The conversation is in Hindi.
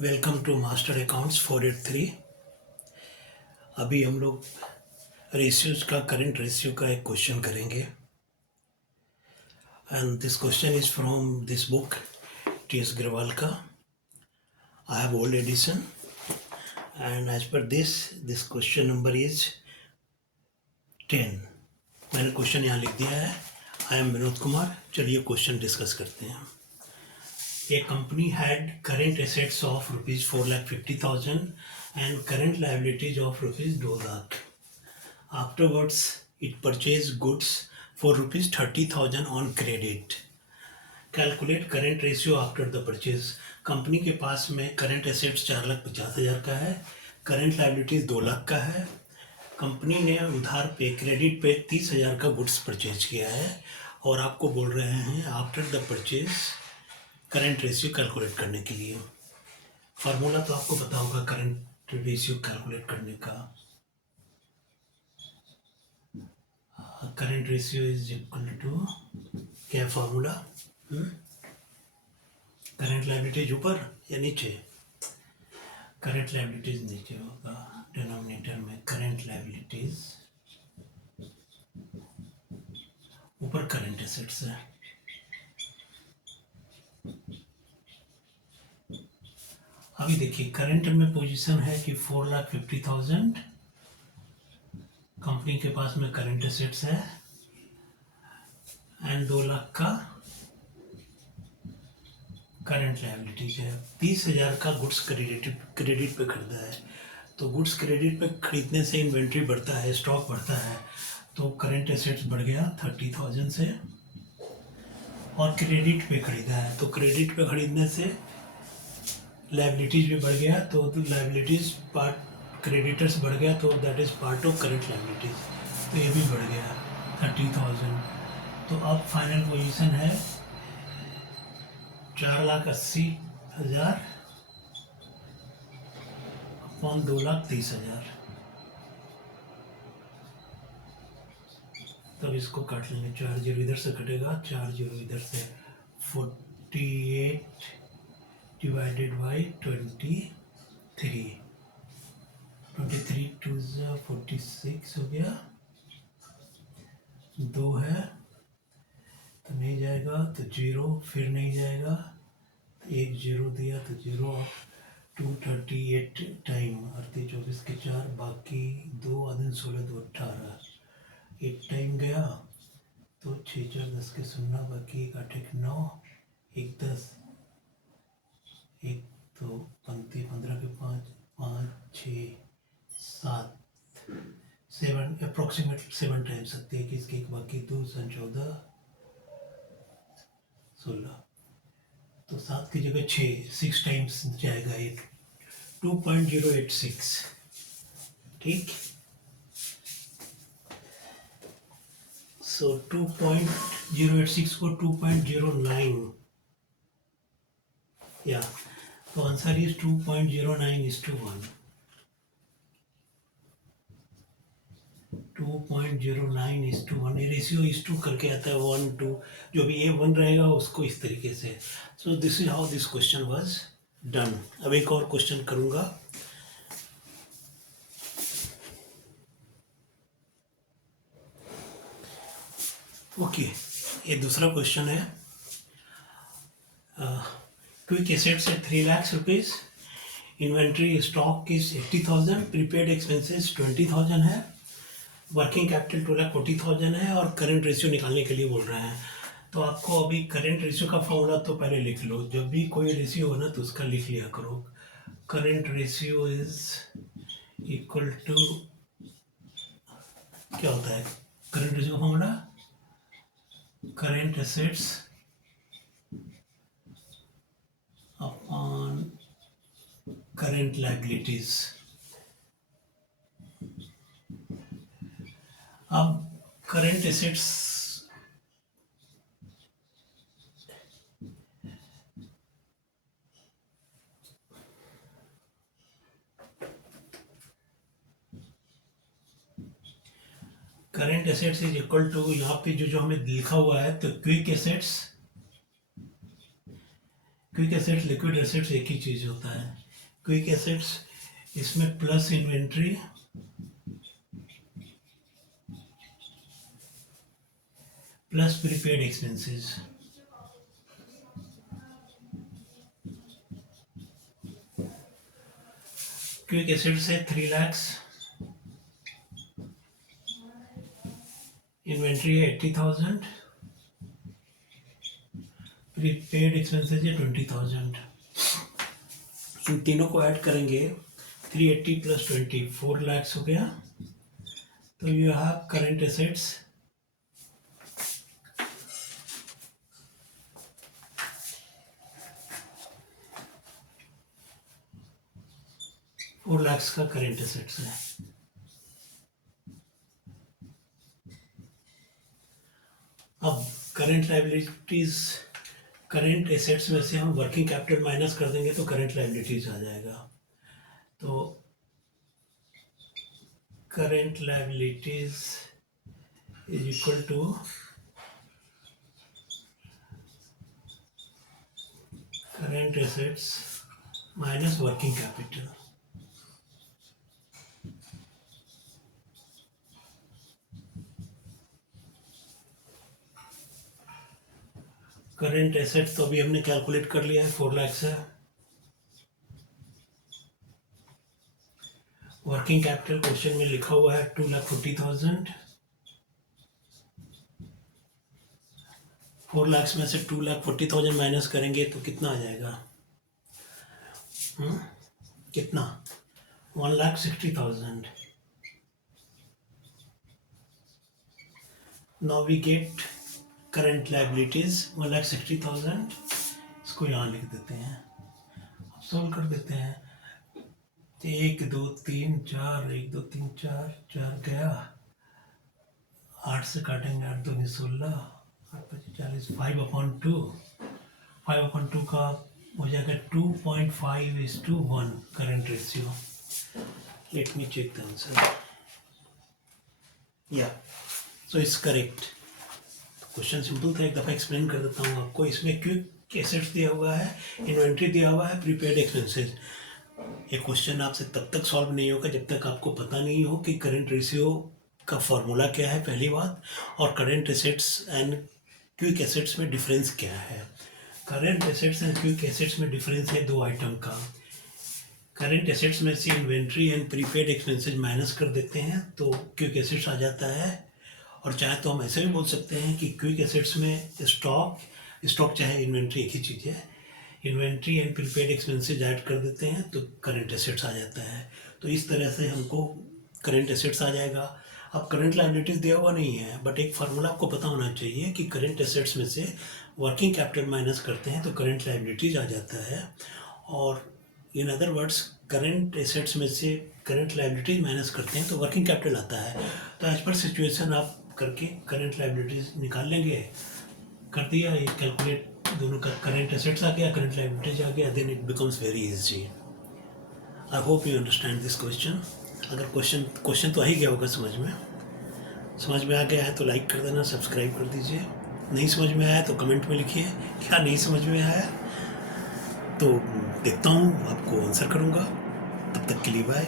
Welcome to master accounts 483। अभी हम लोग रेशियोज का करंट रेशियो का एक क्वेश्चन करेंगे and this question is from this book T S. Agarwal का। I have old edition and as per this question number is 10। मैंने क्वेश्चन यहाँ लिख दिया है। I am Vinod Kumar. चलिए क्वेश्चन डिस्कस करते हैं। A company had current assets of rupees 4,50,000 and current liabilities of rupees 2 lakh. Afterwards, it purchased goods for rupees 30,000 on credit. Calculate current ratio after the purchase. Company के पास में करंट एसेट्स 4,50,000 का है, करंट लाइबिलिटीज 2 लाख का है। कंपनी ने उधार पे क्रेडिट पे 30,000 का गुड्स परचेज किया है और आपको बोल रहे हैं after the purchase current ratio calculate करने के लिए। फार्मूला तो आपको पता होगा करंट रेशियो कैलकुलेट करने का। Current ratio is equal to क्या फार्मूला? करंट लायबिलिटीज ऊपर या नीचे? करंट लायबिलिटीज नीचे होगा, डिनोमिनेटर में करंट लायबिलिटीज, ऊपर करंट एसेट्स है। अभी देखिए करंट में पोजीशन है कि 4,50,000 कंपनी के पास में करंट एसेट्स है एंड 2 लाख का करंट लायबिलिटीज है। 30,000 का गुड्स क्रेडिट पे खरीदा है, तो गुड्स क्रेडिट पे खरीदने से इन्वेंट्री बढ़ता है, स्टॉक बढ़ता है, तो करंट एसेट्स बढ़ गया 30,000 से। और क्रेडिट पे खरीदा है, तो क्रेडिट पे खरीदने से लायबिलिटीज भी बढ़ गया, तो लायबिलिटीज पार्ट क्रेडिटर्स बढ़ गया, तो that is part of current liabilities, तो ये भी बढ़ गया 30,000। तो अब फाइनल पोजीशन है 4,80,000 अपॉन 2,30,000। तब इसको काट लेंगे, 4 जीरो इधर से कटेगा, 4 जीरो इधर से, 48 डिवाइडेड बाई 23, 23 टू 46 हो गया, 2 है तो नहीं जाएगा, तो 0 फिर नहीं जाएगा, तो 1 0 दिया तो 0, 238 टाइम 38 24 के 4 बाकी 2 आदिन 16 2 18, 1 टाइम गया तो 6 4 10 के 0 बाकी 1 8 1 9 1 10 1 तो 15 के 5 5 6 7 7 अप्रोक्सीमेट 7 टाइम्स 21 के 1 बाकी 2 14 16, तो 7 की जगह 6 टाइम्स जाएगा ये, 2.086। ठीक, सो 2.086 को 2.09 या, तो आंसर इज 2.09:1। 2.09:1, ये रेशियो इज टू करके आता है 1 2, जो भी ये 1 रहेगा उसको इस तरीके से। So this is how this question was done. अब एक और क्वेश्चन करूंगा। ओके, ये दूसरा क्वेश्चन है। क्विक एसेट्स है 3 lakh rupees, inventory stock is 80,000, prepaid expenses 20,000 है, वर्किंग कैपिटल 2,40,000 है और करंट रेशियो निकालने के लिए बोल रहे हैं। तो आपको अभी करंट रेशियो का फॉर्मूला तो पहले लिख लो, जब भी कोई रेशियो हो ना तो उसका लिख लिया करो। Current ratio is equal to, क्या होता है करंट रेशियो का formula? Current assets upon current liabilities. अब current assets current assets is equal to, यहाँ पे जो हमें लिखा हुआ है, तो क्विक एसेट्स लिक्विड एसेट्स एक ही चीज होता है। क्विक एसेट्स, इसमें plus inventory plus prepaid expenses. Quick assets है 3 lakhs, इन्वेंट्री है 80,000, प्रीपेड एक्सपेंसेस है 20,000। इन तीनों को ऐड करेंगे 380 प्लस 20 4 lakhs हो गया। तो you have current assets four lakhs का करंट एसेट्स है। अब करंट लायबिलिटीज, करंट एसेट्स में से हम वर्किंग कैपिटल माइनस कर देंगे तो करंट लायबिलिटीज आ जाएगा। तो current liabilities is equal to current assets minus working capital. Current assets तो अभी हमने कैलकुलेट कर लिया है, 4 lakhs है। वर्किंग कैपिटल क्वेश्चन में लिखा हुआ है 2,40,000। 4 lakhs में से 2,40,000 माइनस करेंगे तो कितना आ जाएगा? कितना? 1,60,000। Now we get current liabilities 1,60,000। इसको यहाँ लिख देते हैं, अब सोल्व कर देते हैं। 1 2 3 4, 1 2 3 4, 4 गया, 8 से काटेंगे, 8 2 16, 8 25 40, 5/2। 5/2 का हो जाएगा 2.5:1 current ratio. Let me check the answer. Yeah so it's correct. Question simple था, एक दफ़ा एक्सप्लेन कर देता हूँ आपको। इसमें क्विक एसेट्स दिया हुआ है, इन्वेंट्री दिया हुआ है, प्रीपेड एक्सपेंसेस। ये क्वेश्चन आपसे तब तक सॉल्व नहीं होगा जब तक आपको पता नहीं हो कि करंट रेशियो का फॉर्मूला क्या है, पहली बात, और current assets and quick assets में डिफरेंस क्या है। Current assets and quick assets में डिफरेंस है 2 आइटम का। करंट एसेट्स में से inventory and prepaid expenses minus कर देते हैं तो क्विक एसेट्स आ जाता है। और चाहे तो हम ऐसे भी बोल सकते हैं कि क्विक एसेट्स में स्टॉक चाहे इन्वेंट्री एक ही चीज़ है, inventory and prepaid expenses add कर देते हैं तो करंट एसेट्स आ जाता है। तो इस तरह से हमको करंट एसेट्स आ जाएगा। अब करंट लायबिलिटीज दिया हुआ नहीं है, बट एक फार्मूला आपको पता होना चाहिए कि करंट एसेट्स में से वर्किंग कैपिटल माइनस करते हैं तो करंट लायबिलिटीज आ जाता है। और in other words, current assets में से करंट लायबिलिटीज माइनस करते हैं तो वर्किंग कैपिटल आता है। तो एज पर सिचुएशन आप करके करंट लायबिलिटीज निकाल लेंगे। कर दिया, ये कैलकुलेट दोनों का, करंट एसेट्स आ गया, करंट लायबिलिटीज आ गया, then it becomes very easy. I hope you understand this question. अगर क्वेश्चन तो आ ही गया होगा समझ में आ गया है तो लाइक कर देना, सब्सक्राइब कर दीजिए। नहीं समझ में आया तो कमेंट में लिखिए क्या नहीं समझ में आया, तो देखता हूँ आपको आंसर करूँगा। तब तक के लिए बाय।